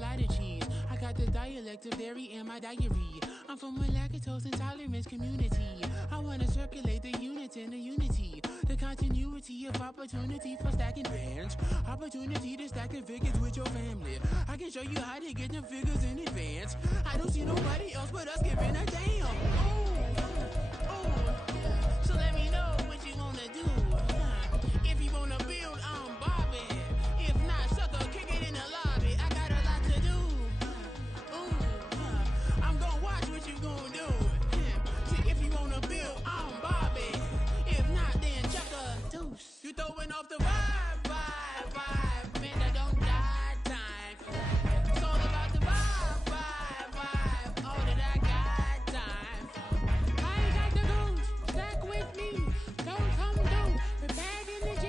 lot of cheese. I got the dialect of dairy in my diary. I'm from a lactose intolerance community. I wanna circulate the units in the unity. The continuity of opportunity for stacking bands. Opportunity to stack the figures with your family. I can show you how to get the figures in advance. I don't see nobody else but us giving a damn. So let me know what you wanna do. If you wanna build, I'm Bobby. If not, sucker, kick it in the lobby. I got a lot to do. I'm gonna watch what you gonna do. See, if you wanna build, I'm Bobby. If not, then chuck a deuce. You throwing off the vibe. Man, that don't die time. It's all about the vibe. All that I got time. I ain't got the goons. Stack with me. Don't come through. We're back in the G.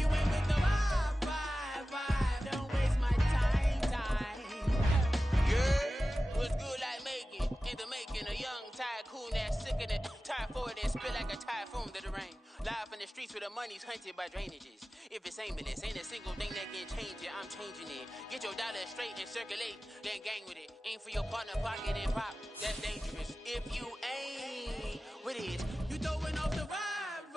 You went with the vibe. Don't waste my time. Yeah, what's good like making? In the making, a young tycoon that's sick of the tie forward and spit like a typhoon to the rain. Live in the streets where the money's hunted by drainages. If it's aimless, ain't a single thing that can change it. I'm changing it. Get your dollar straight and circulate, then gang with it. Aim for your partner, pocket and pop. That's dangerous. If you aim with it, you throwing off the vibe.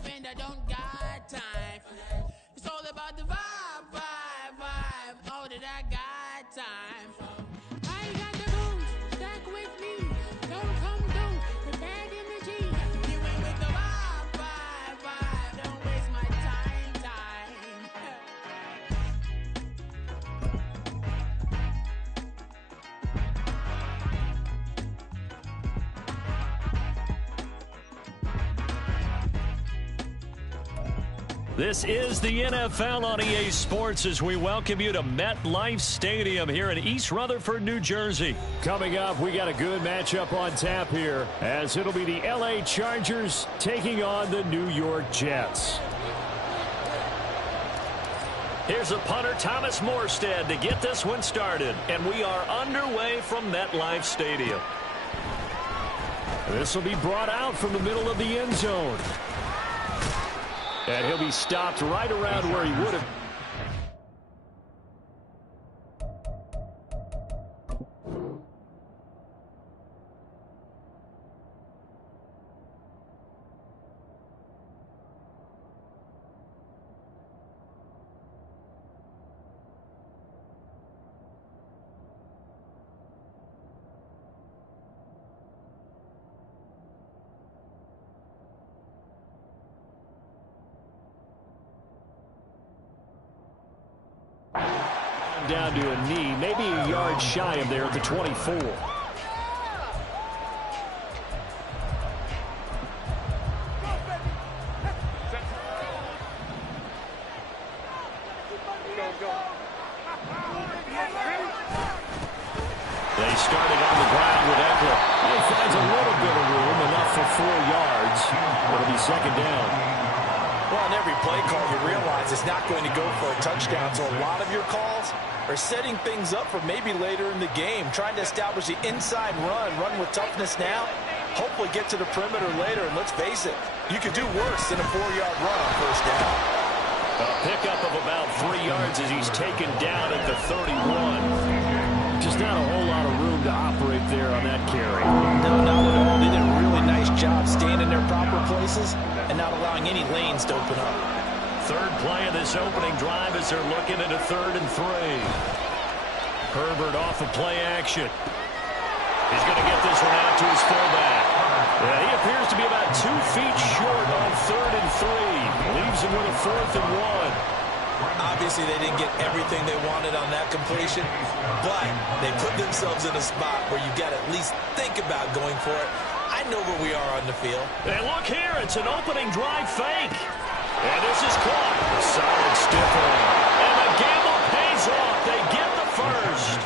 Man, I don't got time for that. It's all about the vibe. All that I got time for. I ain't got the goons. Stack with me. Don't come through. We're back in the G. You ain't with the vibe. Don't waste my time. This is the NFL on EA Sports as we welcome you to MetLife Stadium here in East Rutherford, New Jersey. Coming up, we got a good matchup on tap here as it'll be the LA Chargers taking on the New York Jets. Here's a punter, Thomas Morstead, to get this one started. And we are underway from MetLife Stadium. This will be brought out from the middle of the end zone. And he'll be stopped right around where he would have. Down to a knee, maybe a yard shy of there at the 24. They started on the ground with Eckler. He finds a little bit of room, enough for 4 yards. It'll be second down. Well, in every play call, you realize it's not going to go for a touchdown, so a lot of your calls are setting things up for maybe later in the game, trying to establish the inside run with toughness now, hopefully get to the perimeter later, and let's face it, you could do worse than a 4-yard run on first down. A pickup of about 3 yards as he's taken down at the 31. Just not a whole lot of room to operate there on that carry. No, not at all. They did a really nice job staying in their proper places and not allowing any lanes to open up. Third play of this opening drive as they're looking at a 3rd and 3. Herbert off of play action. He's going to get this one out to his fullback. Yeah, he appears to be about 2 feet short on 3rd and 3. Leaves him with a 4th and 1. Obviously, they didn't get everything they wanted on that completion, but they put themselves in a spot where you got to at least think about going for it. I know where we are on the field. And look here, it's an opening drive fake. And this is caught. A solid stiff arm. And the gamble pays off. They get the first.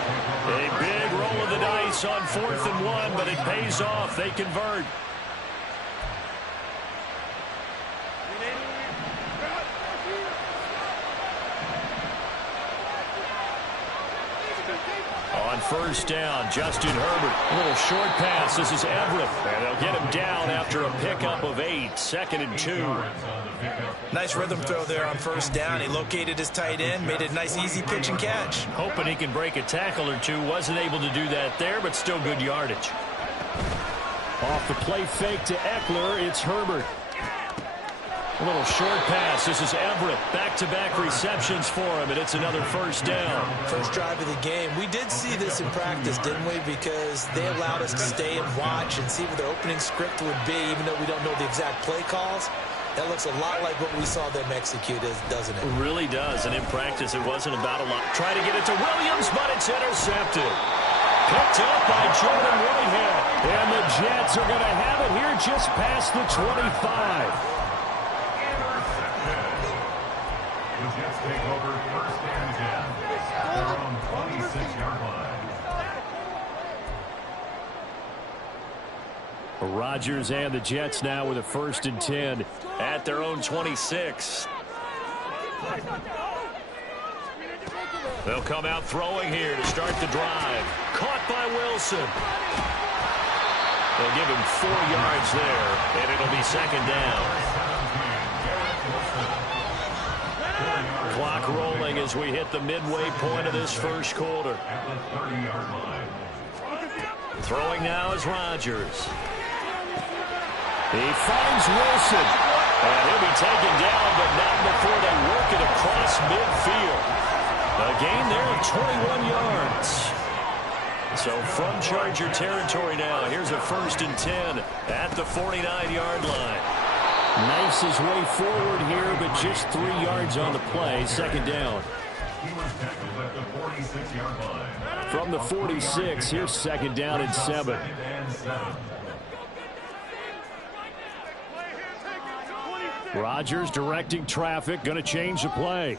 A big roll of the dice on 4th and 1, but it pays off. They convert. On first down, Justin Herbert. A little short pass. This is Everett. And they'll get him down after a pickup of 8. 2nd and 2. Nice rhythm throw there on first down. He located his tight end, made it a nice easy pitch and catch. Hoping he can break a tackle or two. Wasn't able to do that there, but still good yardage. Off the play fake to Eckler, it's Herbert. A little short pass. This is Everett. Back-to-back receptions for him, and it's another first down. First drive of the game. We did see this in practice, didn't we? Because they allowed us to stay and watch and see what the opening script would be, even though we don't know the exact play calls. That looks a lot like what we saw them execute, doesn't it? It really does, and in practice, it wasn't about a lot. Try to get it to Williams, but it's intercepted. Picked up by Jordan Whitehead. And the Jets are going to have it here just past the 25. The Jets take over first and 10. Their own 26-yard line. Rodgers and the Jets now with a 1st and 10 at their own 26. They'll come out throwing here to start the drive. Caught by Wilson. They'll give him 4 yards there, and it'll be 2nd down. Clock rolling as we hit the midway point of this first quarter. Throwing now is Rodgers. He finds Wilson. And he'll be taken down, but not before they work it across midfield. A gain there of 21 yards. So from Charger territory now, here's a 1st and 10 at the 49-yard line. Knifes his way forward here, but just 3 yards on the play. 2nd down. He was tackled at the 46-yard line. From the 46, here's 2nd down and 7. Rodgers directing traffic, going to change the play.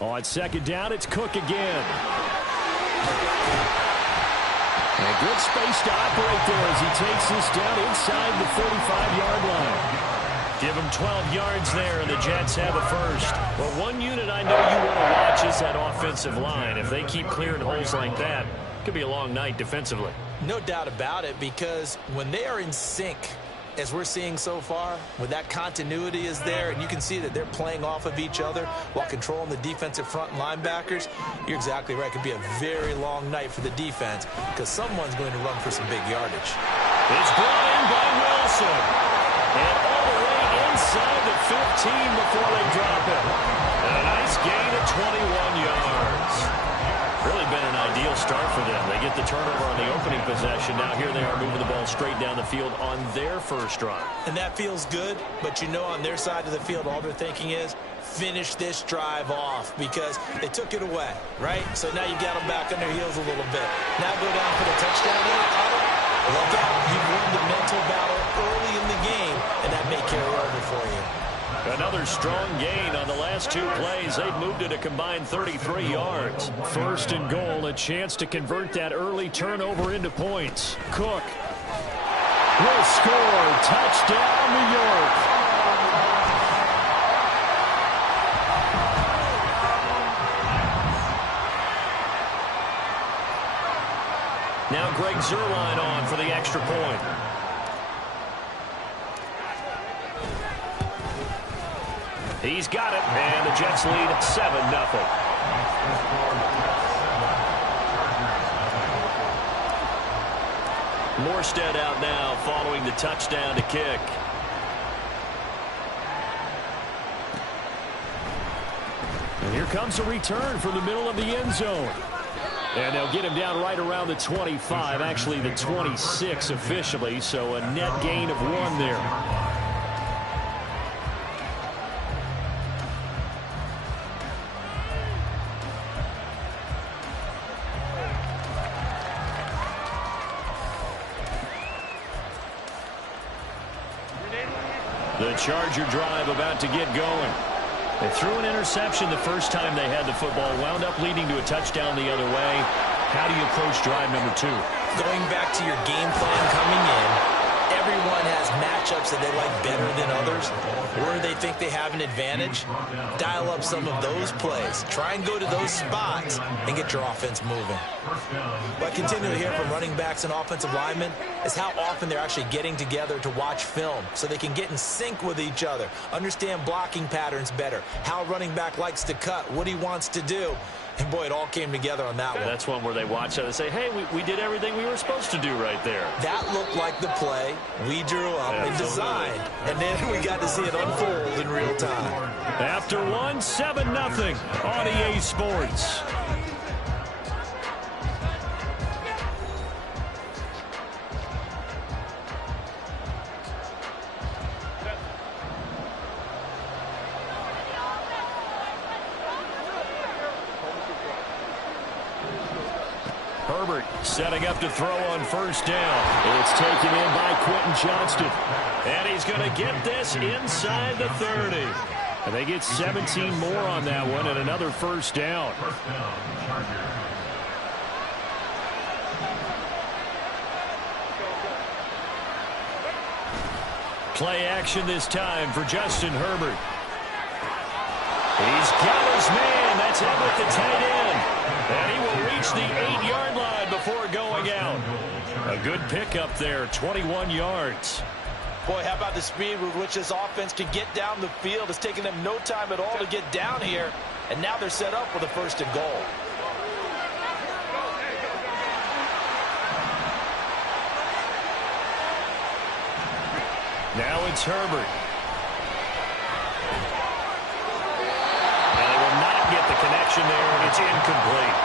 On 2nd down, it's Cook again. And good space to operate there as he takes this down inside the 45-yard line. Give him 12 yards there, and the Jets have a first. Well, one unit I know you want to watch is that offensive line. If they keep clearing holes like that, it could be a long night defensively. No doubt about it, because when they are in sync, as we're seeing so far, when that continuity is there, and you can see that they're playing off of each other while controlling the defensive front linebackers, you're exactly right. It could be a very long night for the defense because someone's going to run for some big yardage. It's brought in by Wilson. And all the way inside the 15 before they drop it. And a nice gain of 21 yards. Really been an ideal start for them. They get the turnover on the opening possession. Now here they are moving the ball straight down the field on their first drive. And that feels good, but you know on their side of the field, all they're thinking is finish this drive off because they took it away, right? So now you got them back on their heels a little bit. Now go down for the touchdown here. Look out. You've won the mental battle early in the game, and that may carry over for you. Another strong gain on the last 2 plays. They've moved it a combined 33 yards. 1st and goal, a chance to convert that early turnover into points. Cook will score. Touchdown, New York. Now Greg Zuerlein on for the extra point. He's got it, and the Jets lead 7-0. Morstead out now following the touchdown to kick. And here comes a return from the middle of the end zone. And they'll get him down right around the 25, actually the 26 officially, so a net gain of 1 there. The Charger drive about to get going. They threw an interception the first time they had the football, wound up leading to a touchdown the other way. How do you approach drive number 2? Going back to your game plan coming in, everyone has matchups that they like better than others, where they think they have an advantage. Dial up some of those plays. Try and go to those spots and get your offense moving. What I continue to hear from running backs and offensive linemen is how often they're actually getting together to watch film so they can get in sync with each other, understand blocking patterns better, how a running back likes to cut, what he wants to do. And, boy, it all came together on that one. That's one where they watch it and say, hey, we did everything we were supposed to do right there. That looked like the play we drew up and designed. And then we got to see it unfold in real time. After one, 7-0 on EA Sports. Herbert setting up to throw on first down. It's taken in by Quentin Johnston. And he's going to get this inside the 30. And they get 17 more on that one and another first down. Play action this time for Justin Herbert. He's got his man. That's Everett, the tight end. And he will reach the 8-yard line before going out. A good pickup there, 21 yards. Boy, how about the speed with which this offense can get down the field? It's taken them no time at all to get down here. And now they're set up with a first and goal. Now it's Herbert. Get the connection there, and it's incomplete.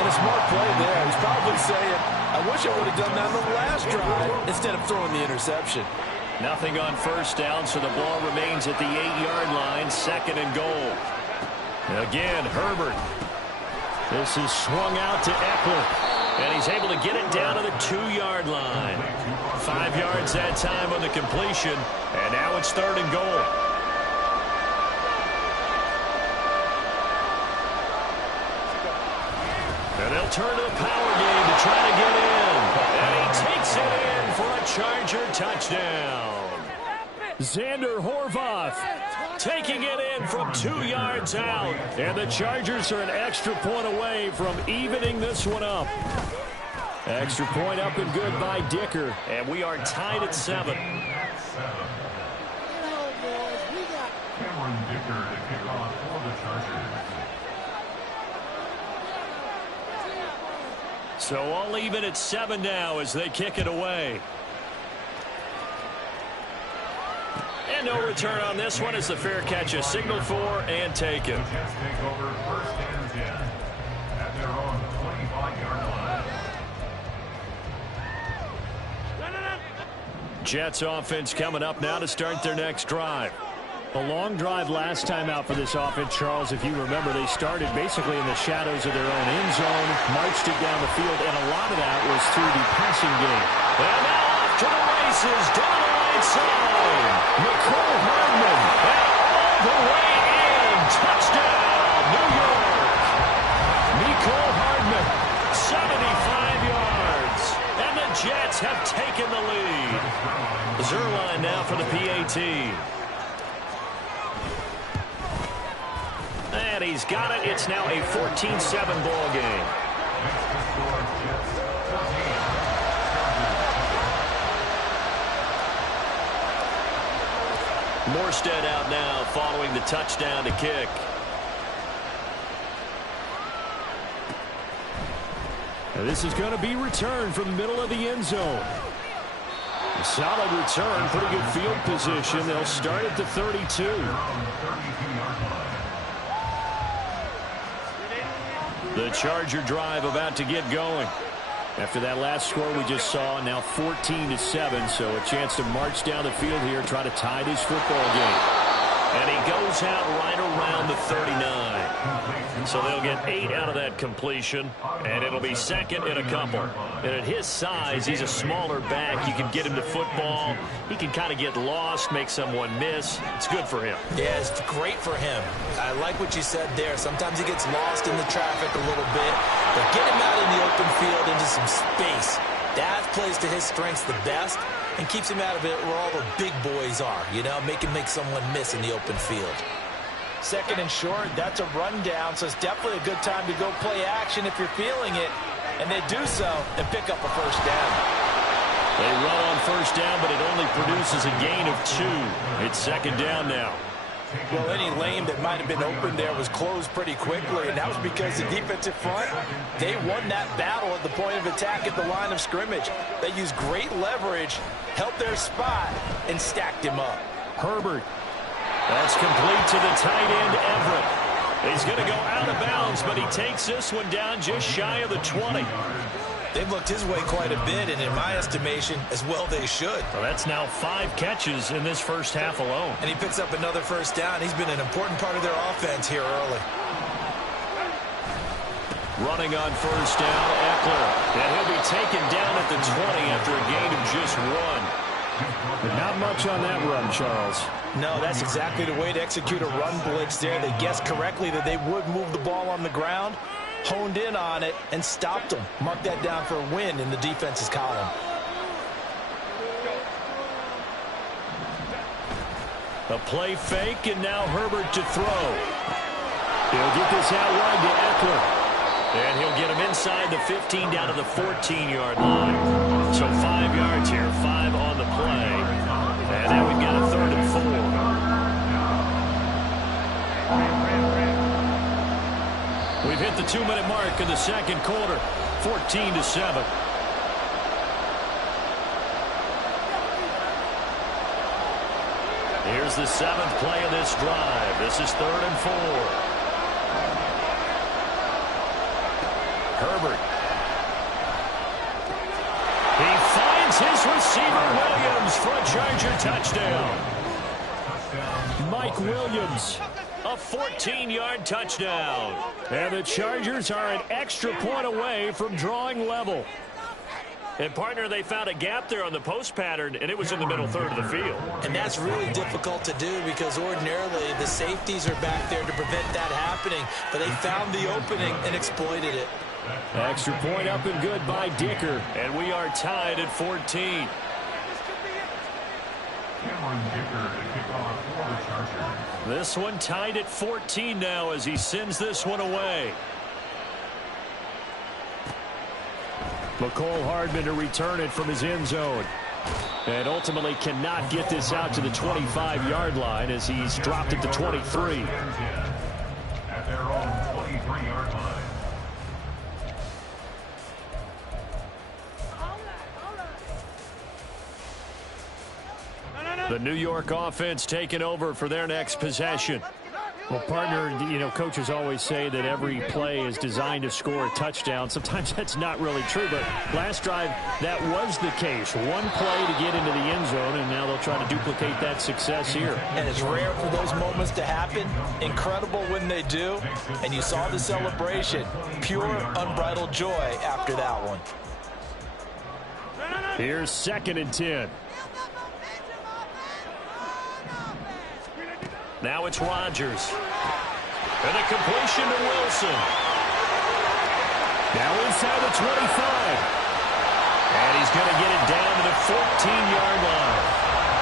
And a smart play there. He's probably saying, I wish I would have done that on the last drive instead of throwing the interception. Nothing on first down, so the ball remains at the 8-yard line, second and goal. Again, Herbert. This is swung out to Eckler, and he's able to get it down to the 2-yard line. 5 yards that time on the completion, and now it's third and goal. And they'll turn to the power game to try to get in. And he takes it in for a Charger touchdown. Xander Horvath taking it in from 2 yards out. And the Chargers are an extra point away from evening this one up. Extra point up and good by Dicker. And we are tied at 7. Cameron Dicker to kick off for the Chargers. So all even at 7 now as they kick it away. And no return on this one as the fair catch is signaled for and taken. The Jets take over first and 10 at their own 25-yard line. Jets offense coming up now to start their next drive. A long drive last time out for this offense, Charles. If you remember, they started basically in the shadows of their own end zone, marched it down the field, and a lot of that was through the passing game. And now off to the races, down the right side. Mecole Hardman, and all the way in. Touchdown, New York. Mecole Hardman, 75 yards. And the Jets have taken the lead. Zuerlein now for the PAT. And he's got it. It's now a 14-7 ball game. Morstead out now following the touchdown to kick. And this is going to be returned from the middle of the end zone. A solid return, pretty good field position. They'll start at the 32. The Charger drive about to get going. After that last score we just saw, now 14-7, so a chance to march down the field here, try to tie this football game. And he goes out right around the 39. So they'll get 8 out of that completion, and it'll be second and a couple. And at his size, he's a smaller back. You can get him to football. He can kind of get lost, make someone miss. It's good for him. Yeah, it's great for him. I like what you said there. Sometimes he gets lost in the traffic a little bit, but get him out in the open field into some space. Dad plays to his strengths the best and keeps him out of it where all the big boys are, you know, make someone miss in the open field. Second and short, that's a rundown, so it's definitely a good time to go play action if you're feeling it. And they do so and pick up a first down. They run on first down, but it only produces a gain of 2. It's second down now. Well, any lane that might have been open there was closed pretty quickly, and that was because the defensive front, they won that battle at the point of attack at the line of scrimmage. They used great leverage, held their spot, and stacked him up. Herbert. That's complete to the tight end, Everett. He's going to go out of bounds, but he takes this one down just shy of the 20. They've looked his way quite a bit, and in my estimation, as well they should. Well, that's now 5 catches in this first half alone. And he picks up another first down. He's been an important part of their offense here early. Running on first down, Eckler. And he'll be taken down at the 20 after a gain of just 1. But not much on that run, Charles. No, that's exactly the way to execute a run blitz there. They guessed correctly that they would move the ball on the ground, honed in on it, and stopped them. Mark that down for a win in the defense's column. A play fake, and now Herbert to throw. He'll get this out wide to Eckler. And he'll get him inside the 15 down to the 14-yard line. So 5 yards here, 5 on the play. And now we've got a 3rd and 4. We've hit the 2-minute mark in the second quarter, 14-7. Here's the 7th play of this drive. This is 3rd and 4. Herbert. He finds his receiver, Williams, for a Charger touchdown. Mike Williams, a 14-yard touchdown. And the Chargers are an extra point away from drawing level. And, partner, they found a gap there on the post pattern, and it was in the middle third of the field. And that's really difficult to do because ordinarily the safeties are back there to prevent that happening. But they found the opening and exploited it. Extra point up and good by Dicker. And we are tied at 14. Cameron Dicker to kick off for the Chargers. This one tied at 14 now as he sends this one away. McCole Hardman to return it from his end zone. And ultimately cannot get this out to the 25-yard line as he's dropped it to 23. At their own 23-yard line. The New York offense taking over for their next possession. Well, partner, you know, coaches always say that every play is designed to score a touchdown. Sometimes that's not really true, but last drive, that was the case. One play to get into the end zone, and now they'll try to duplicate that success here. And it's rare for those moments to happen. Incredible when they do. And you saw the celebration. Pure, unbridled joy after that one. Here's 2nd and 10. Now it's Rodgers. And a completion to Wilson. Now inside the 25. And he's going to get it down to the 14-yard line.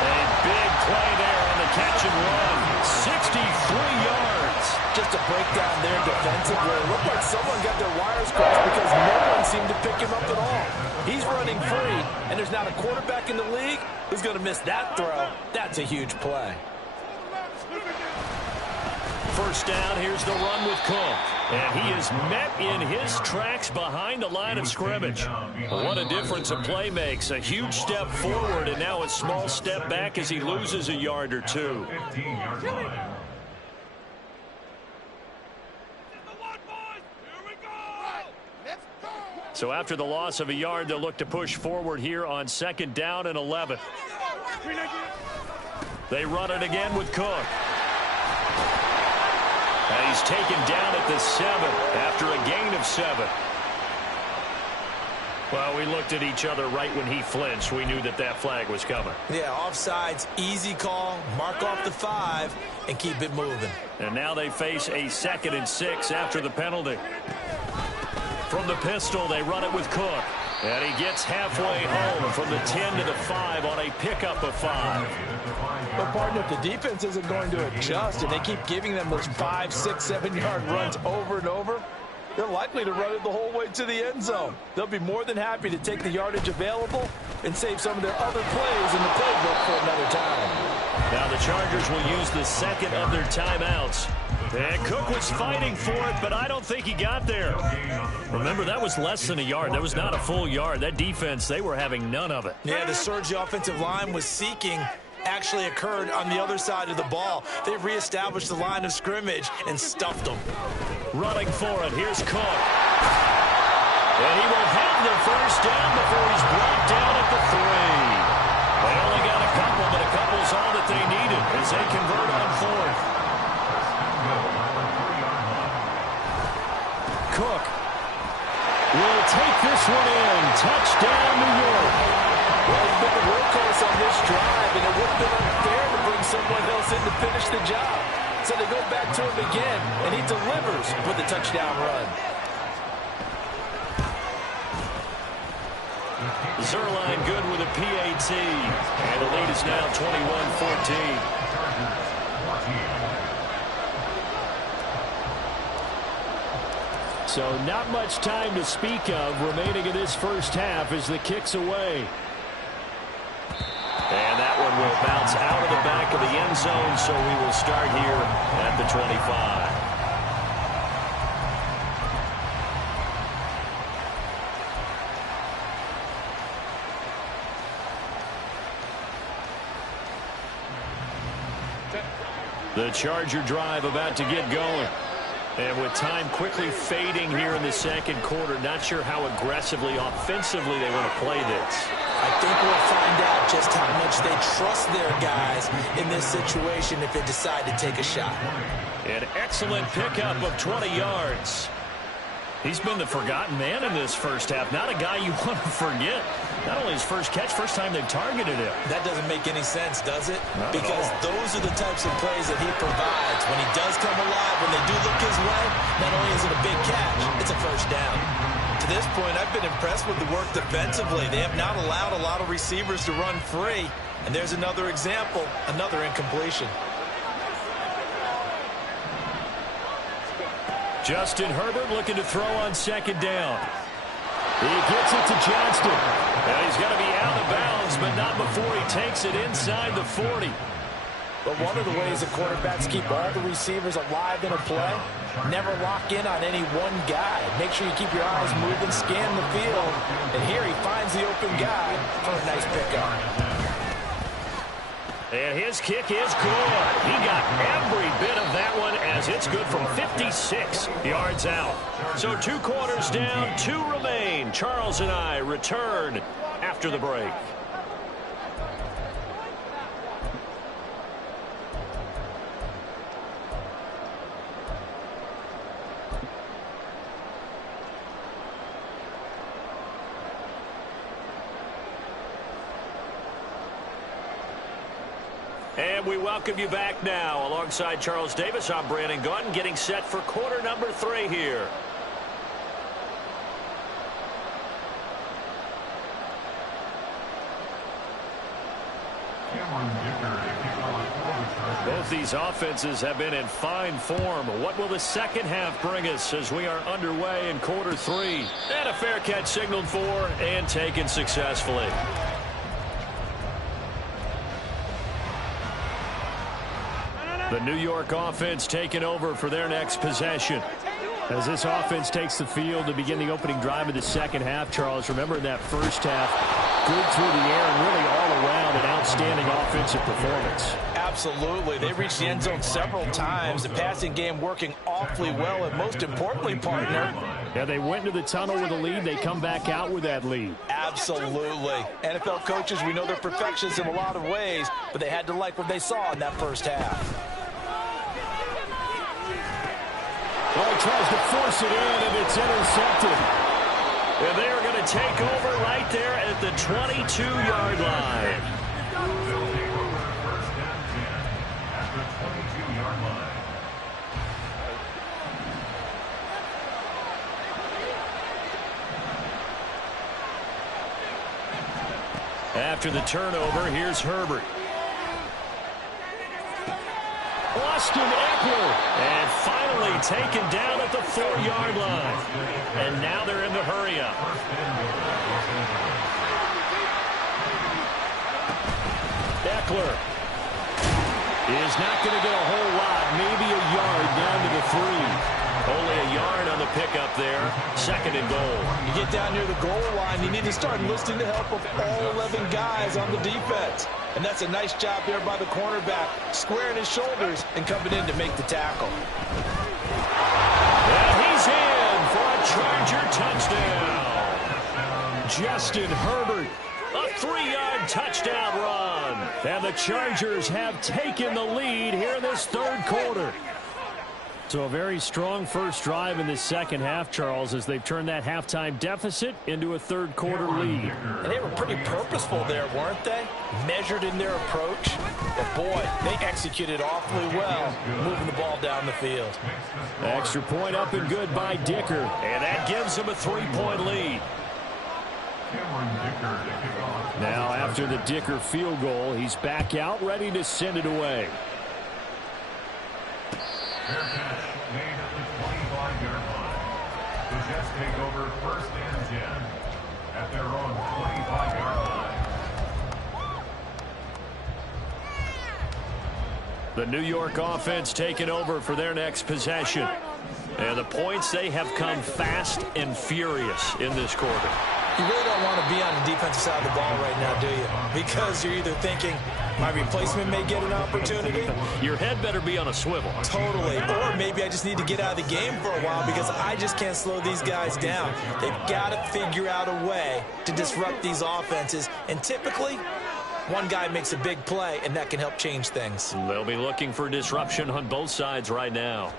A big play there on the catch and run. 63 yards. Just a breakdown there defensively. It looked like someone got their wires crossed because no one seemed to pick him up at all. He's running free, and there's not a quarterback in the league who's going to miss that throw. That's a huge play. First down, here's the run with Cook. And he is met in his tracks behind the line of scrimmage. What a difference a play makes. A huge step forward and now a small step back as he loses a yard or two. 15-yard line. So after the loss of a yard, they'll look to push forward here on 2nd down and 11. They run it again with Cook. And he's taken down at the 7 after a gain of 7. Well, we looked at each other right when he flinched. We knew that that flag was coming. Yeah, offsides, easy call, mark off the 5, and keep it moving. And now they face a 2nd and 6 after the penalty. From the pistol, they run it with Cook. And he gets halfway home from the 10 to the 5 on a pickup of 5. But, partner, if the defense isn't going to adjust and they keep giving them those 5, 6, 7-yard runs over and over, they're likely to run it the whole way to the end zone. They'll be more than happy to take the yardage available and save some of their other plays in the playbook for another time. Now the Chargers will use the second of their timeouts. And Cook was fighting for it, but I don't think he got there. Remember, that was less than a yard. That was not a full yard. That defense, they were having none of it. Yeah, the surge the offensive line was seeking actually occurred on the other side of the ball. They reestablished the line of scrimmage and stuffed them. Running for it, here's Cook. And he will have the first down before he's brought down at the 3. They only got a couple, but a couple's all that they needed as they convert on 4th. Cook will take this one in. Touchdown, New York. Well, he's been the workhorse on this drive, and it would have been unfair to bring someone else in to finish the job. So they go back to him again, and he delivers with the touchdown run. Zuerlein good with a PAT. And the lead is now 21-14. So not much time to speak of remaining in this first half as the kick's away. And that one will bounce out of the back of the end zone, so we will start here at the 25. The Charger drive about to get going. And with time quickly fading here in the second quarter, not sure how aggressively, offensively they want to play this. I think we'll find out just how much they trust their guys in this situation if they decide to take a shot. An excellent pickup of 20 yards. He's been the forgotten man in this first half. Not a guy you want to forget. Not only his first catch, first time they've targeted him. That doesn't make any sense, does it? Not because those are the types of plays that he provides. When he does come alive, when they do look his way, not only is it a big catch, it's a first down. To this point, I've been impressed with the work defensively. They have not allowed a lot of receivers to run free. And there's another example, another incompletion. Justin Herbert looking to throw on second down. He gets it to Johnston. And he's going to be out of bounds, but not before he takes it inside the 40. But one of the ways that quarterbacks keep all the receivers alive in a play, never lock in on any one guy. Make sure you keep your eyes moving, scan the field. And here he finds the open guy for a nice pickup. And his kick is good. He got every bit of that one as it's good from 56 yards out. So 2 quarters down, 2 remain. Charles and I return after the break. And we welcome you back now. Alongside Charles Davis, I'm Brandon Gaudin, getting set for quarter number 3 here. Both these offenses have been in fine form. What will the second half bring us as we are underway in quarter 3? And a fair catch signaled for and taken successfully. The New York offense taking over for their next possession. As this offense takes the field to begin the opening drive of the second half, Charles, remember in that first half, good through the air and really all around an outstanding offensive performance. Absolutely. They reached the end zone several times. The passing game working awfully well, and most importantly, partner. Yeah, they went into the tunnel with a lead. They come back out with that lead. Absolutely. NFL coaches, we know they're perfectionists in a lot of ways, but they had to like what they saw in that first half. Well, he tries to force it in, and it's intercepted. And they are going to take over right there at the 22-yard line. After the turnover, here's Herbert. Austin Eckler. And finally taken down at the 4-yard line. And now they're in the hurry-up. Eckler is not going to get a whole lot. Maybe a yard down to the 3. Only a yard on the pickup there. 2nd and goal. You get down near the goal line, you need to start enlisting the help of all 11 guys on the defense. And that's a nice job there by the cornerback, squaring his shoulders and coming in to make the tackle. And he's in for a Charger touchdown. Justin Herbert, a 3-yard touchdown run. And the Chargers have taken the lead here in this 3rd quarter. So a very strong first drive in the second half, Charles, as they've turned that halftime deficit into a 3rd quarter lead. And they were pretty purposeful there, weren't they? Measured in their approach. But boy, they executed awfully well, moving the ball down the field. Extra point up and good by Dicker. And that gives them a 3-point lead. Now after the Dicker field goal, he's back out ready to send it away. Fair catch made at the 25-yard line. The Jets take over 1st and 10 at their own 25-yard line. The New York offense taking over for their next possession. And the points, they have come fast and furious in this quarter. You really don't want to be on the defensive side of the ball right now, do you? Because you're either thinking, my replacement may get an opportunity. Your head better be on a swivel. Totally. Or maybe I just need to get out of the game for a while because I just can't slow these guys down. They've got to figure out a way to disrupt these offenses. And typically, one guy makes a big play, and that can help change things. They'll be looking for disruption on both sides right now.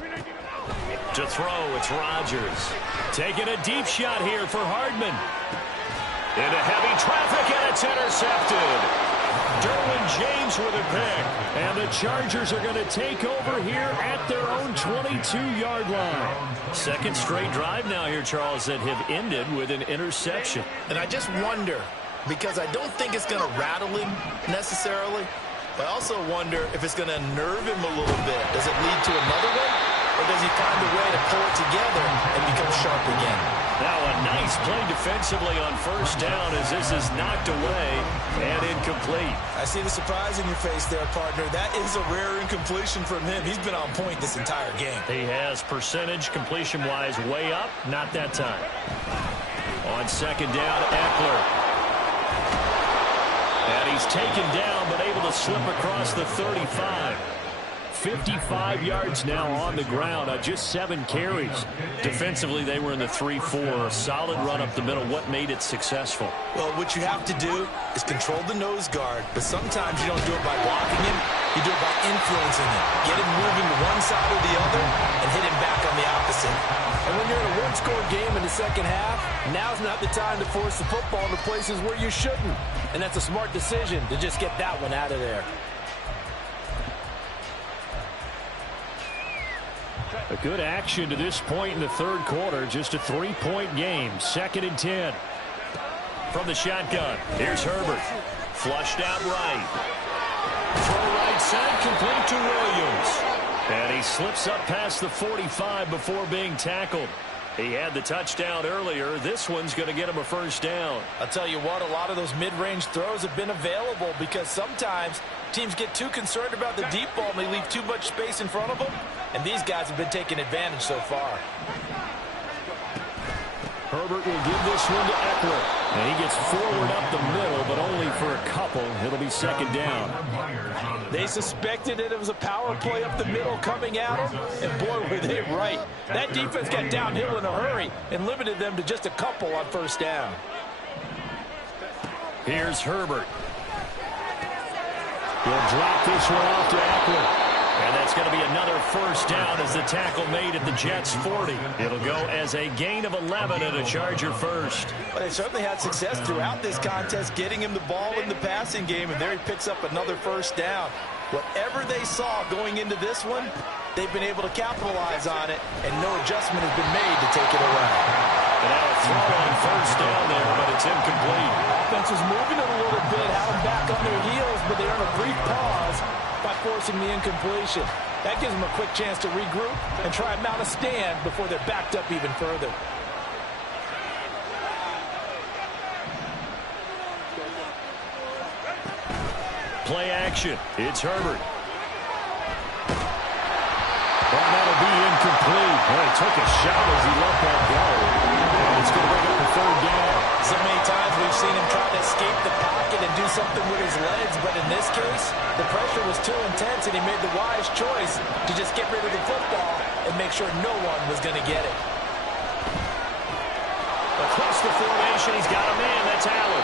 To throw, it's Rodgers. Taking a deep shot here for Hardman. Into heavy traffic, and it's intercepted. Derwin James with a pick. And the Chargers are going to take over here at their own 22-yard line. 2nd straight drive now here, Charles, that have ended with an interception. And I just wonder, because I don't think it's going to rattle him necessarily, but I also wonder if it's going to nerve him a little bit. Does it lead to another one? Or does he find a way to pull it together and become sharp again? Now a nice play defensively on 1st down as this is knocked away and incomplete. I see the surprise in your face there, partner. That is a rare incompletion from him. He's been on point this entire game. He has percentage completion-wise way up, not that time. On 2nd down, Eckler. And he's taken down but able to slip across the 35. 55 yards now on the ground on just 7 carries. Defensively, they were in the 3-4. A solid run up the middle. What made it successful? Well, what you have to do is control the nose guard, but sometimes you don't do it by blocking him. You do it by influencing him. Get him moving to one side or the other and hit him back on the opposite. And when you're in a one-score game in the second half, now's not the time to force the football into places where you shouldn't. And that's a smart decision to just get that one out of there. A good action to this point in the 3rd quarter. Just a 3-point game. 2nd and 10. From the shotgun, here's Herbert. Flushed out right. Throw right side, complete to Williams. And he slips up past the 45 before being tackled. He had the touchdown earlier. This one's going to get him a 1st down. I'll tell you what, a lot of those mid-range throws have been available because sometimes teams get too concerned about the deep ball and they leave too much space in front of them. And these guys have been taking advantage so far. Herbert will give this one to Eckler. And he gets forward up the middle, but only for a couple. It'll be 2nd down. They suspected that it was a power play up the middle coming at them, and boy, were they right. That defense got downhill in a hurry and limited them to just a couple on 1st down. Here's Herbert. He'll drop this one off to Eckler. And that's going to be another 1st down as the tackle made at the Jets' 40. It'll go as a gain of 11 and a Charger 1st. But they certainly had success throughout this contest, getting him the ball in the passing game, and there he picks up another 1st down. Whatever they saw going into this one, they've been able to capitalize on it, and no adjustment has been made to take it away. And now a throw on first down there, but it's incomplete. Offense was moving it a little bit, had them back on their heels, but they earned a brief pause by forcing the incompletion. That gives them a quick chance to regroup and try and mount a stand before they're backed up even further. Play action. It's Herbert. Well, that'll be incomplete. Well, he took a shot as he let that go. And it's going to bring up a third down. So many times we've seen him try to escape the pocket and do something with his legs, but in this case, the pressure was too intense and he made the wise choice to just get rid of the football and make sure no one was going to get it. Across the formation, he's got a man. That's Allen.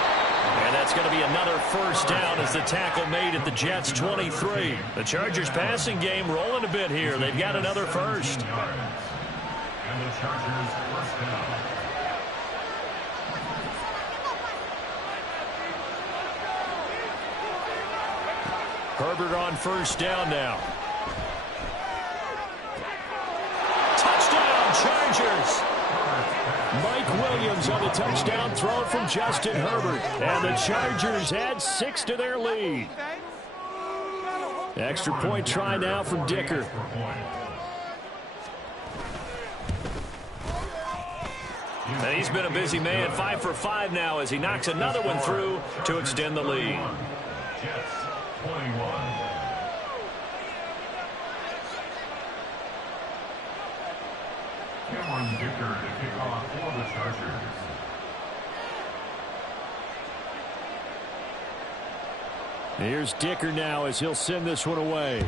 And that's going to be another first down as the tackle made at the Jets' 23. The Chargers' passing game rolling a bit here. They've got another first. And the Chargers first down. Herbert on first down now. Touchdown, Chargers! Mike Williams on the touchdown throw from Justin Herbert. And the Chargers add 6 to their lead. Extra point try now from Dicker. And he's been a busy man, 5 for 5 now as he knocks another one through to extend the lead. Jets 21. Cameron Dicker to kick off for the Chargers. Here's Dicker now as he'll send this one away.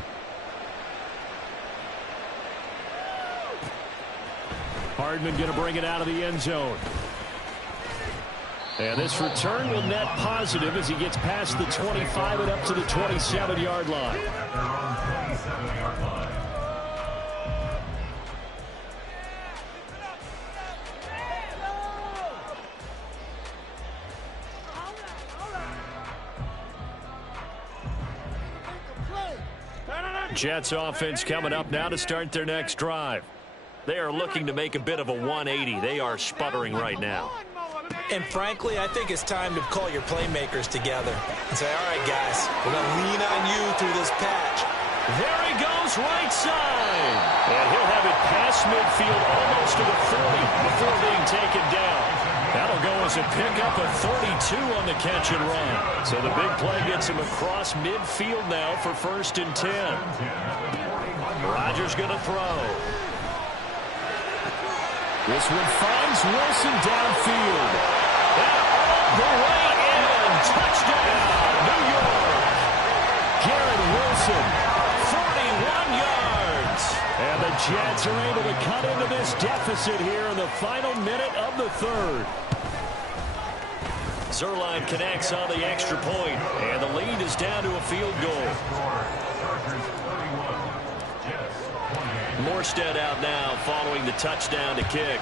Hardman going to bring it out of the end zone. And this return will net positive as he gets past the 25 and up to the 27-yard line. At their own 27-yard line. Jets offense coming up now to start their next drive. They are looking to make a bit of a 180. They are sputtering right now. And frankly, I think it's time to call your playmakers together and say, all right, guys, we're going to lean on you through this patch. There he goes, right side. And he'll have it past midfield almost to the 40 before being taken down. That'll go as a pickup of 32 on the catch and run. So the big play gets him across midfield now for 1st and 10. Rodgers going to throw. This one finds Wilson downfield. And all the way in. Touchdown, New York. Garrett Wilson, 41 yards. And the Jets are able to cut into this deficit here in the final minute of the third. Zuerlein connects on the extra point, and the lead is down to a field goal. Morstead out now following the touchdown to kick.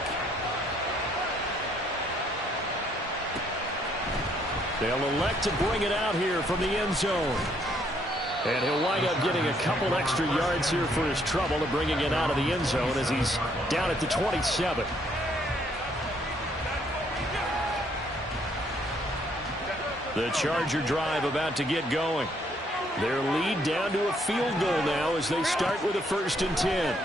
They'll elect to bring it out here from the end zone. And he'll wind up getting a couple extra yards here for his trouble of bringing it out of the end zone as he's down at the 27. The Charger drive about to get going. Their lead down to a field goal now as they start with a 1st and 10.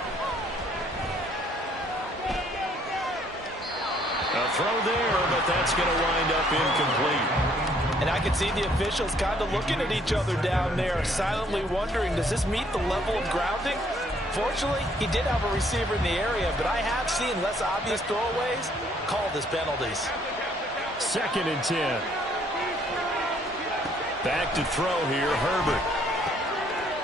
A throw there, but that's going to wind up incomplete. And I can see the officials kind of looking at each other down there, silently wondering, does this meet the level of grounding? Fortunately, he did have a receiver in the area, but I have seen less obvious throwaways called as penalties. 2nd and 10. Back to throw here, Herbert.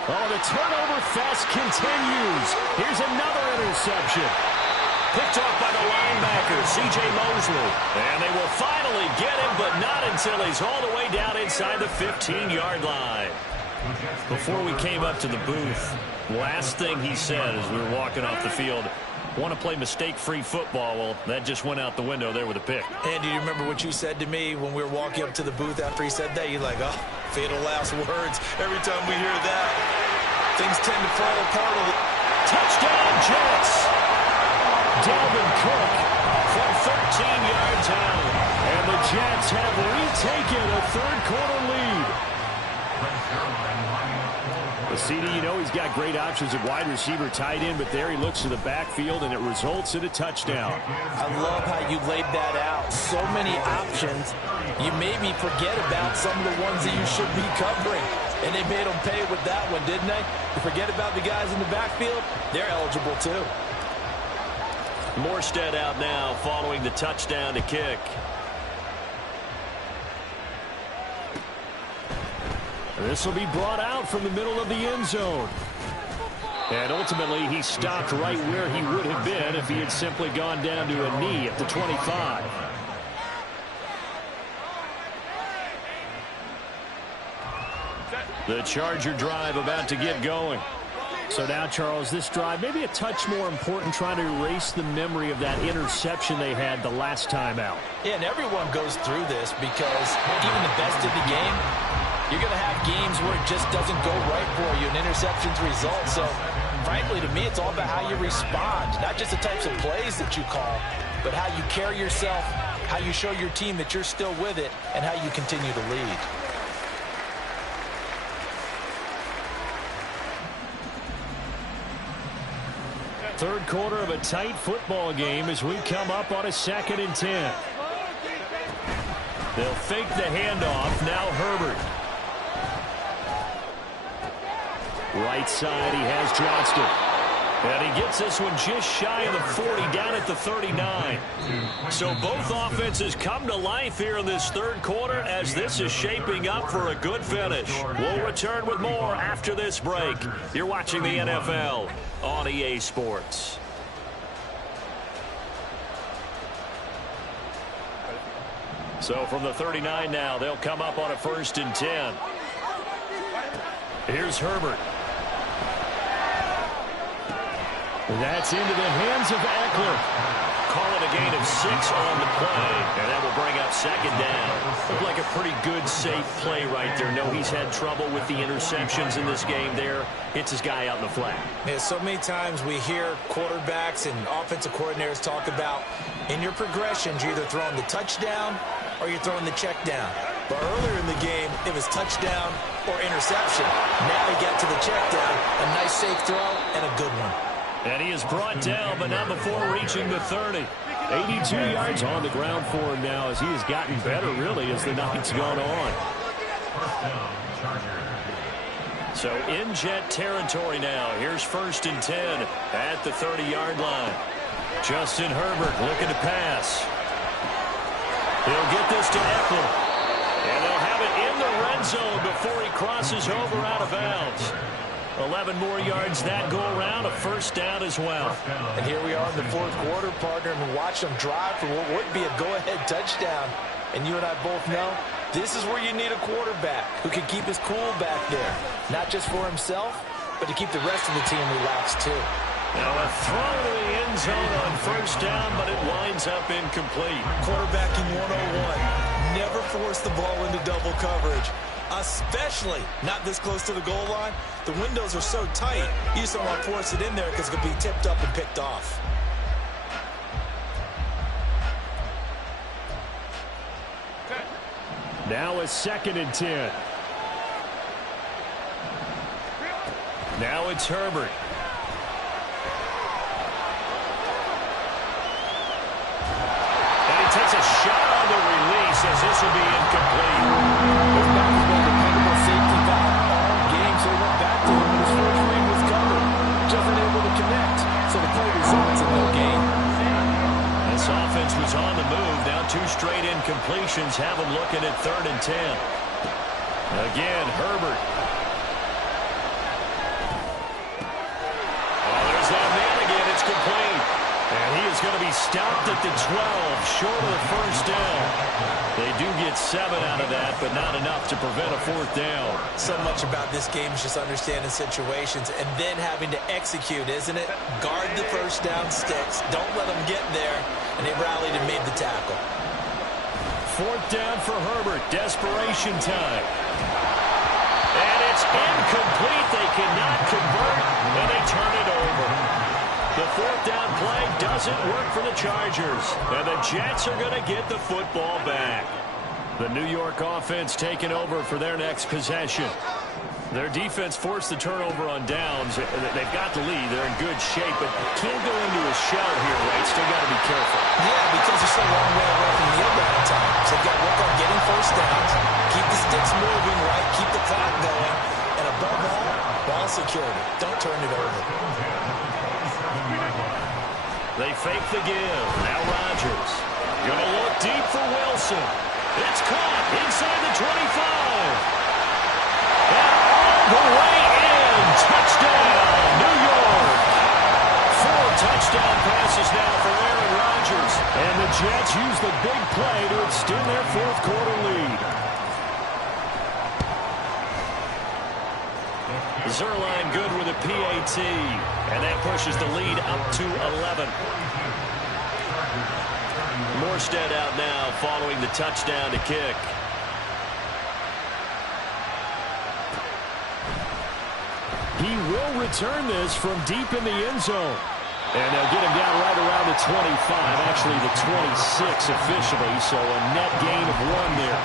Oh, the turnover fest continues. Here's another interception. Picked off by the linebacker, C.J. Mosley. And they will finally get him, but not until he's all the way down inside the 15-yard line. Before we came up to the booth, last thing he said as we were walking off the field, want to play mistake-free football. Well, that just went out the window there with a pick. And do you remember what you said to me when we were walking up to the booth after he said that? You're like, oh, fatal last words. Every time we hear that, things tend to fall apart. Touchdown, Jets! Dalvin Cook from 13 yards out. And the Jets have retaken a third-quarter lead. The CD, you know he's got great options at wide receiver, tight end, but there he looks to the backfield, and it results in a touchdown. I love how you laid that out. So many options. You maybe forget about some of the ones that you should be covering. And they made them pay with that one, didn't they? You forget about the guys in the backfield, they're eligible too. Morstead out now following the touchdown to kick. This will be brought out from the middle of the end zone. And ultimately, he stopped right where he would have been if he had simply gone down to a knee at the 25. The Charger drive about to get going. So now, Charles, this drive maybe a touch more important, trying to erase the memory of that interception they had the last time out. Yeah, and everyone goes through this because even the best of the game, you're going to have games where it just doesn't go right for you, and interceptions result. So, frankly, to me, it's all about how you respond, not just the types of plays that you call, but how you carry yourself, how you show your team that you're still with it, and how you continue to lead. Third quarter of a tight football game as we come up on a 2nd and 10. They'll fake the handoff. Now Herbert. Right side, he has Johnston. And he gets this one just shy of the 40, down at the 39. So both offenses come to life here in this third quarter as this is shaping up for a good finish. We'll return with more after this break. You're watching the NFL on EA Sports. So from the 39 now, they'll come up on a 1st and 10. Here's Herbert. That's into the hands of Eckler. Call it a gain of 6 on the play, and that will bring up 2nd down. Looked like a pretty good, safe play right there. No, he's had trouble with the interceptions in this game there. Hits his guy out in the flat. Yeah, so many times we hear quarterbacks and offensive coordinators talk about in your progressions, you're either throwing the touchdown or you're throwing the check down. But earlier in the game, it was touchdown or interception. Now he got to the check down, a nice safe throw, and a good one. And he is brought down, but not before reaching the 30. 82 yards on the ground for him now as he has gotten better, really, as the night's gone on. So in Jet territory now. Here's 1st and 10 at the 30-yard line. Justin Herbert looking to pass. He'll get this to Eckler. And they'll have it in the red zone before he crosses over out of bounds. 11 more yards that go around, a 1st down as well. And here we are in the 4th quarter, partner, and watch them drive for what would be a go-ahead touchdown. And you and I both know this is where you need a quarterback who can keep his cool back there, not just for himself, but to keep the rest of the team relaxed too. Now a throw to the end zone on 1st down, but it winds up incomplete. Quarterbacking 101, never force the ball into double coverage. Especially not this close to the goal line. The windows are so tight, you just don't want to force it in there because it could be tipped up and picked off. Now a 2nd and 10. Now it's Herbert. And he takes a shot on the release as this will be incomplete. This back has been a dependable safety valve all game, so he went back to him, but his first read was covered. Just unable to connect, so the play results in no gain. This offense was on the move. Now 2 straight incompletions have them looking at 3rd and 10. Again, Herbert. Oh, there's that man again. It's complete. And he is going to be stopped at the 12, short of the 1st down. They do get 7 out of that, but not enough to prevent a 4th down. So much about this game is just understanding situations and then having to execute, isn't it? Guard the 1st down sticks. Don't let them get there. And they rallied and made the tackle. 4th down for Herbert. Desperation time. And it's incomplete. They cannot convert, and they turn it over. The fourth down play doesn't work for the Chargers. And the Jets are going to get the football back. The New York offense taking over for their next possession. Their defense forced the turnover on downs. They've got the lead. They're in good shape, but can't go into a shell here, right? Still got to be careful. Yeah, because they're so long way away from the end at times. They've got to work on getting first downs, keep the sticks moving, right? Keep the clock going. And above all, ball security. Don't turn it over. They fake the give. Now Rodgers. Going to look deep for Wilson. It's caught inside the 25. And all the way in. Touchdown, New York. 4 touchdown passes now for Aaron Rodgers. And the Jets use the big play to extend their fourth quarter lead. Zuerlein good with a PAT. And that pushes the lead up to 11. Morstead out now following the touchdown to kick. He will return this from deep in the end zone. And they'll get him down right around the 25, actually the 26 officially, so a net gain of 1 there.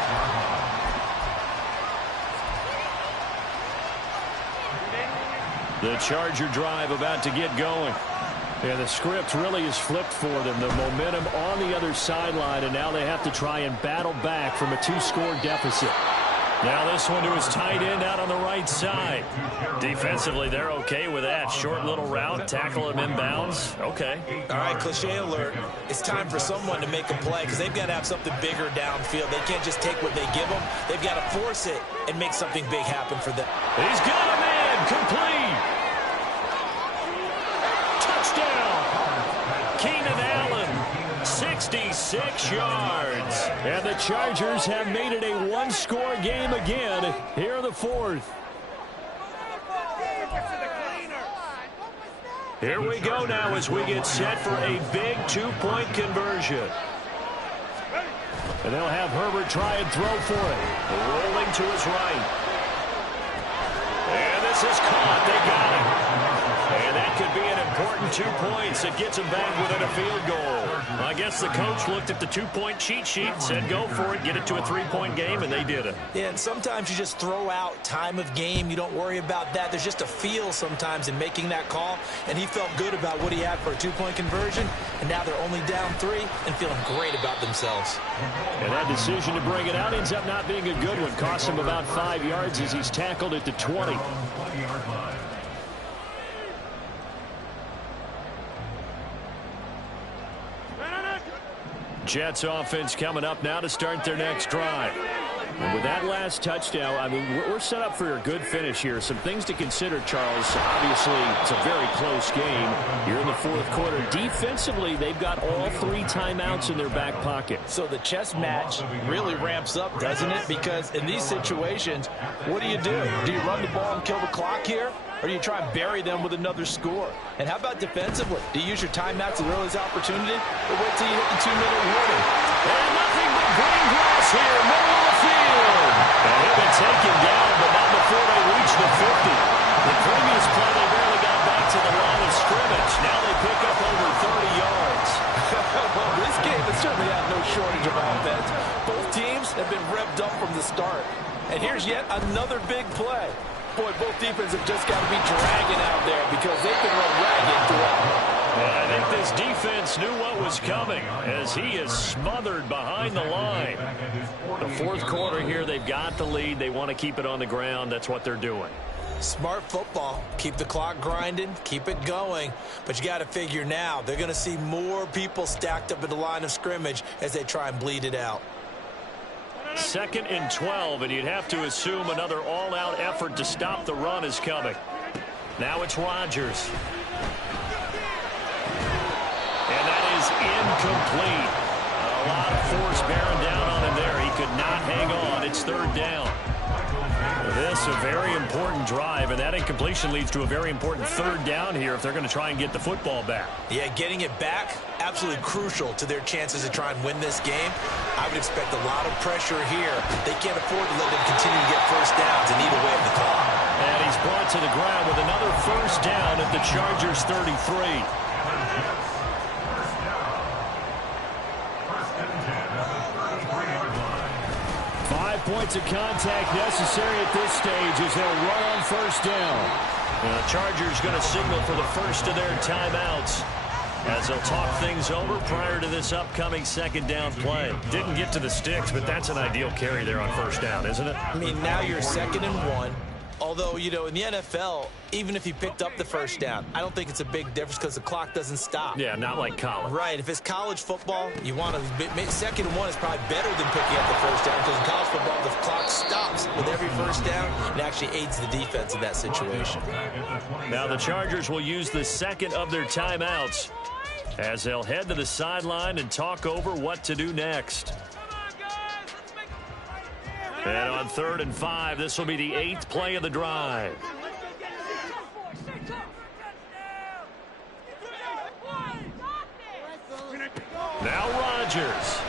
The Charger drive about to get going. Yeah, the script really is flipped for them. The momentum on the other sideline, and now they have to try and battle back from a 2-score deficit. Now this one to his tight end out on the right side. Defensively, they're okay with that. Short little route, tackle him inbounds. Okay. All right, cliche alert. It's time for someone to make a play because they've got to have something bigger downfield. They can't just take what they give them. They've got to force it and make something big happen for them. He's got a man. Complete. Touchdown. Keenan Allen. 66 yards. And the Chargers have made it a 1-score game again here in the fourth. Here we go now as we get set for a big 2-point conversion. And they'll have Herbert try and throw for it. Rolling to his right. And this is caught. They got it. And that could be an important 2 points. It gets them back within a field goal. I guess the coach looked at the 2-point cheat sheet and said, go for it, get it to a 3-point game, and they did it. Yeah, and sometimes you just throw out time of game. You don't worry about that. There's just a feel sometimes in making that call, and he felt good about what he had for a 2-point conversion, and now they're only down 3 and feeling great about themselves. And that decision to bring it out ends up not being a good one. Costs him about 5 yards as he's tackled at the 20. Jets offense coming up now to start their next drive. And with that last touchdown, I mean, we're set up for a good finish here. Some things to consider, Charles. Obviously, it's a very close game. You're in the fourth quarter. Defensively, they've got all 3 timeouts in their back pocket. So the chess match really ramps up, doesn't it? Because in these situations, what do? Do you run the ball and kill the clock here? Or do you try and bury them with another score? And how about defensively? Do you use your timeouts at the earliest opportunity? Or wait till you hit the 2-minute warning? And nothing but green grass here, middle of the field. And he'll be taken down, but not before they reach the 50. The previous play, they barely got back to the line of scrimmage. Now they pick up over 30 yards. Well, this game has certainly had no shortage of offense. Both teams have been revved up from the start. And here's yet another big play. Boy, both defenses have just got to be dragging out there because they've been run ragged throughout. And I think this defense knew what was coming as he is smothered behind the line. The fourth quarter here, they've got the lead. They want to keep it on the ground. That's what they're doing. Smart football. Keep the clock grinding. Keep it going. But you got to figure now, they're going to see more people stacked up at the line of scrimmage as they try and bleed it out. 2nd and 12, and you'd have to assume another all-out effort to stop the run is coming. Now it's Rodgers. And that is incomplete. A lot of force bearing down on him there. He could not hang on. It's 3rd down. This a very important drive, and that incompletion leads to a very important 3rd down here if they're going to try and get the football back. Yeah, getting it back, absolutely crucial to their chances to try and win this game. I would expect a lot of pressure here. They can't afford to let them continue to get first downs and eat away at the clock. And he's brought to the ground with another first down at the Chargers 33. 5 points of contact necessary at this stage as they'll run on first down. And the Chargers going to signal for the first of their timeouts as they'll talk things over prior to this upcoming second down play. Didn't get to the sticks, but that's an ideal carry there on first down, isn't it? I mean, now you're 2nd and 1. Although, you know, in the NFL, even if he picked up the first down, I don't think it's a big difference because the clock doesn't stop. Yeah, not like college. Right. If it's college football, you want to 2nd and 1 is probably better than picking up the first down because in college football, the clock stops with every first down and actually aids the defense in that situation. Now the Chargers will use the second of their timeouts as they'll head to the sideline and talk over what to do next. And on 3rd and 5, this will be the 8th play of the drive. Now Rodgers.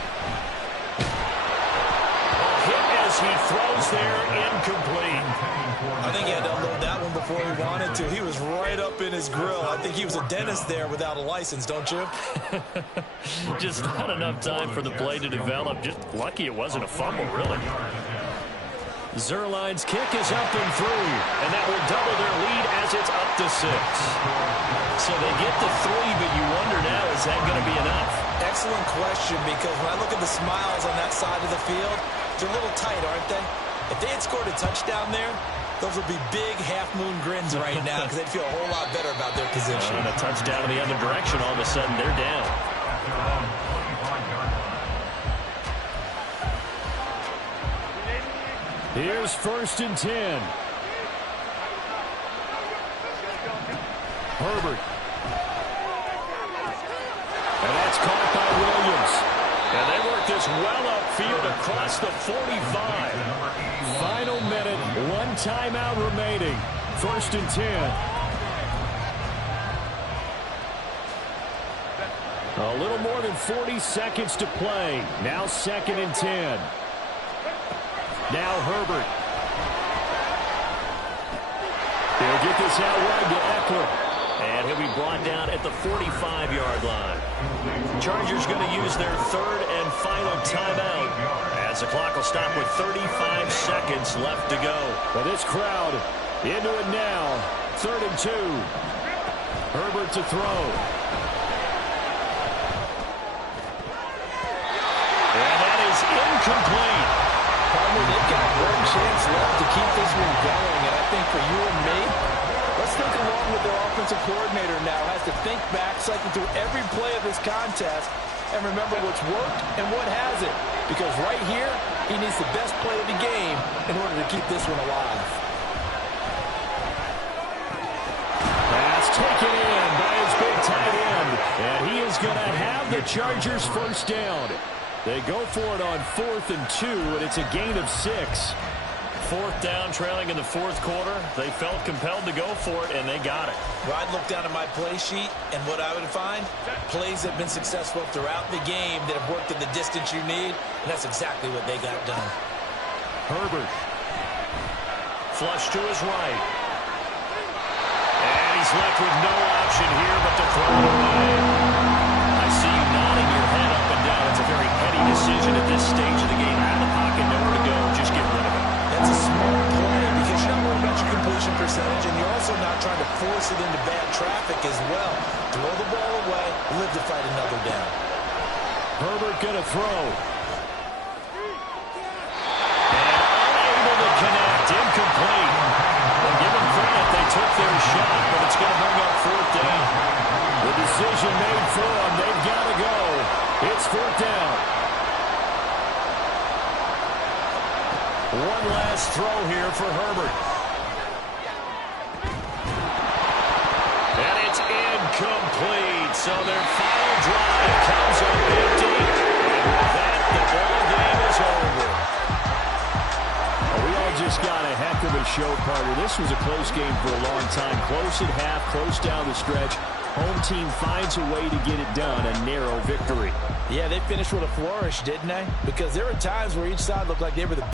A hit as he throws there, incomplete. I think he had to unload that one before he wanted to. He was right up in his grill. I think he was a dentist there without a license, don't you? Just not enough time for the play to develop. Just lucky it wasn't a fumble, really. Zuerlein's kick is up and through, and that will double their lead as it's up to 6. So they get the 3, but you wonder now, is that going to be enough? Excellent question, because when I look at the smiles on that side of the field, they're a little tight, aren't they? If they had scored a touchdown there, those would be big half-moon grins right now because they'd feel a whole lot better about their position. And a touchdown in the other direction, all of a sudden they're down. Here's 1st and 10. Herbert. And that's caught by Williams. And they work this well upfield across the 45. Final minute, 1 timeout remaining. 1st and 10. A little more than 40 seconds to play. Now 2nd and 10. Now Herbert. They'll get this out wide to Eckler. And he'll be brought down at the 45-yard line. Chargers going to use their 3rd and final timeout as the clock will stop with 35 seconds left to go. Well, this crowd into it now. 3rd and 2. Herbert to throw. And that is incomplete. They've got one chance left to keep this one going, and I think for you and me, let's think along with their offensive coordinator now. Has to think back, cycle through every play of this contest, and remember what's worked and what hasn't. Because right here, he needs the best play of the game in order to keep this one alive. That's taken in by his big tight end, and he is going to have the Chargers first down. They go for it on 4th and 2, and it's a gain of 6. 4th down, trailing in the 4th quarter. They felt compelled to go for it, and they got it. Well, I'd look down at my play sheet, and what I would find, plays that have been successful throughout the game that have worked in the distance you need, and that's exactly what they got done. Herbert. Flush to his right. And he's left with no option here but to throw it away. I see you nodding your head up and down. It's a very heady decision at this stage of the game. Out of the pocket, nowhere to go. Just get rid of it. That's a smart play because you're not worried about your completion percentage, and you're also not trying to force it into bad traffic as well. Throw the ball away, live to fight another down. Herbert going to throw. And unable to connect. Incomplete. Well, give them credit. They took their shot, but it's going to bring up 4th down. The decision made for them. They've got to go. It's 4th down. One last throw here for Herbert. And it's incomplete. So their final drive comes up empty. And with that, the ball game is over. We all just got a heck of a show, partner. This was a close game for a long time. Close at half, close down the stretch. Home team finds a way to get it done, a narrow victory. Yeah, they finished with a flourish, didn't they? Because there were times where each side looked like they were the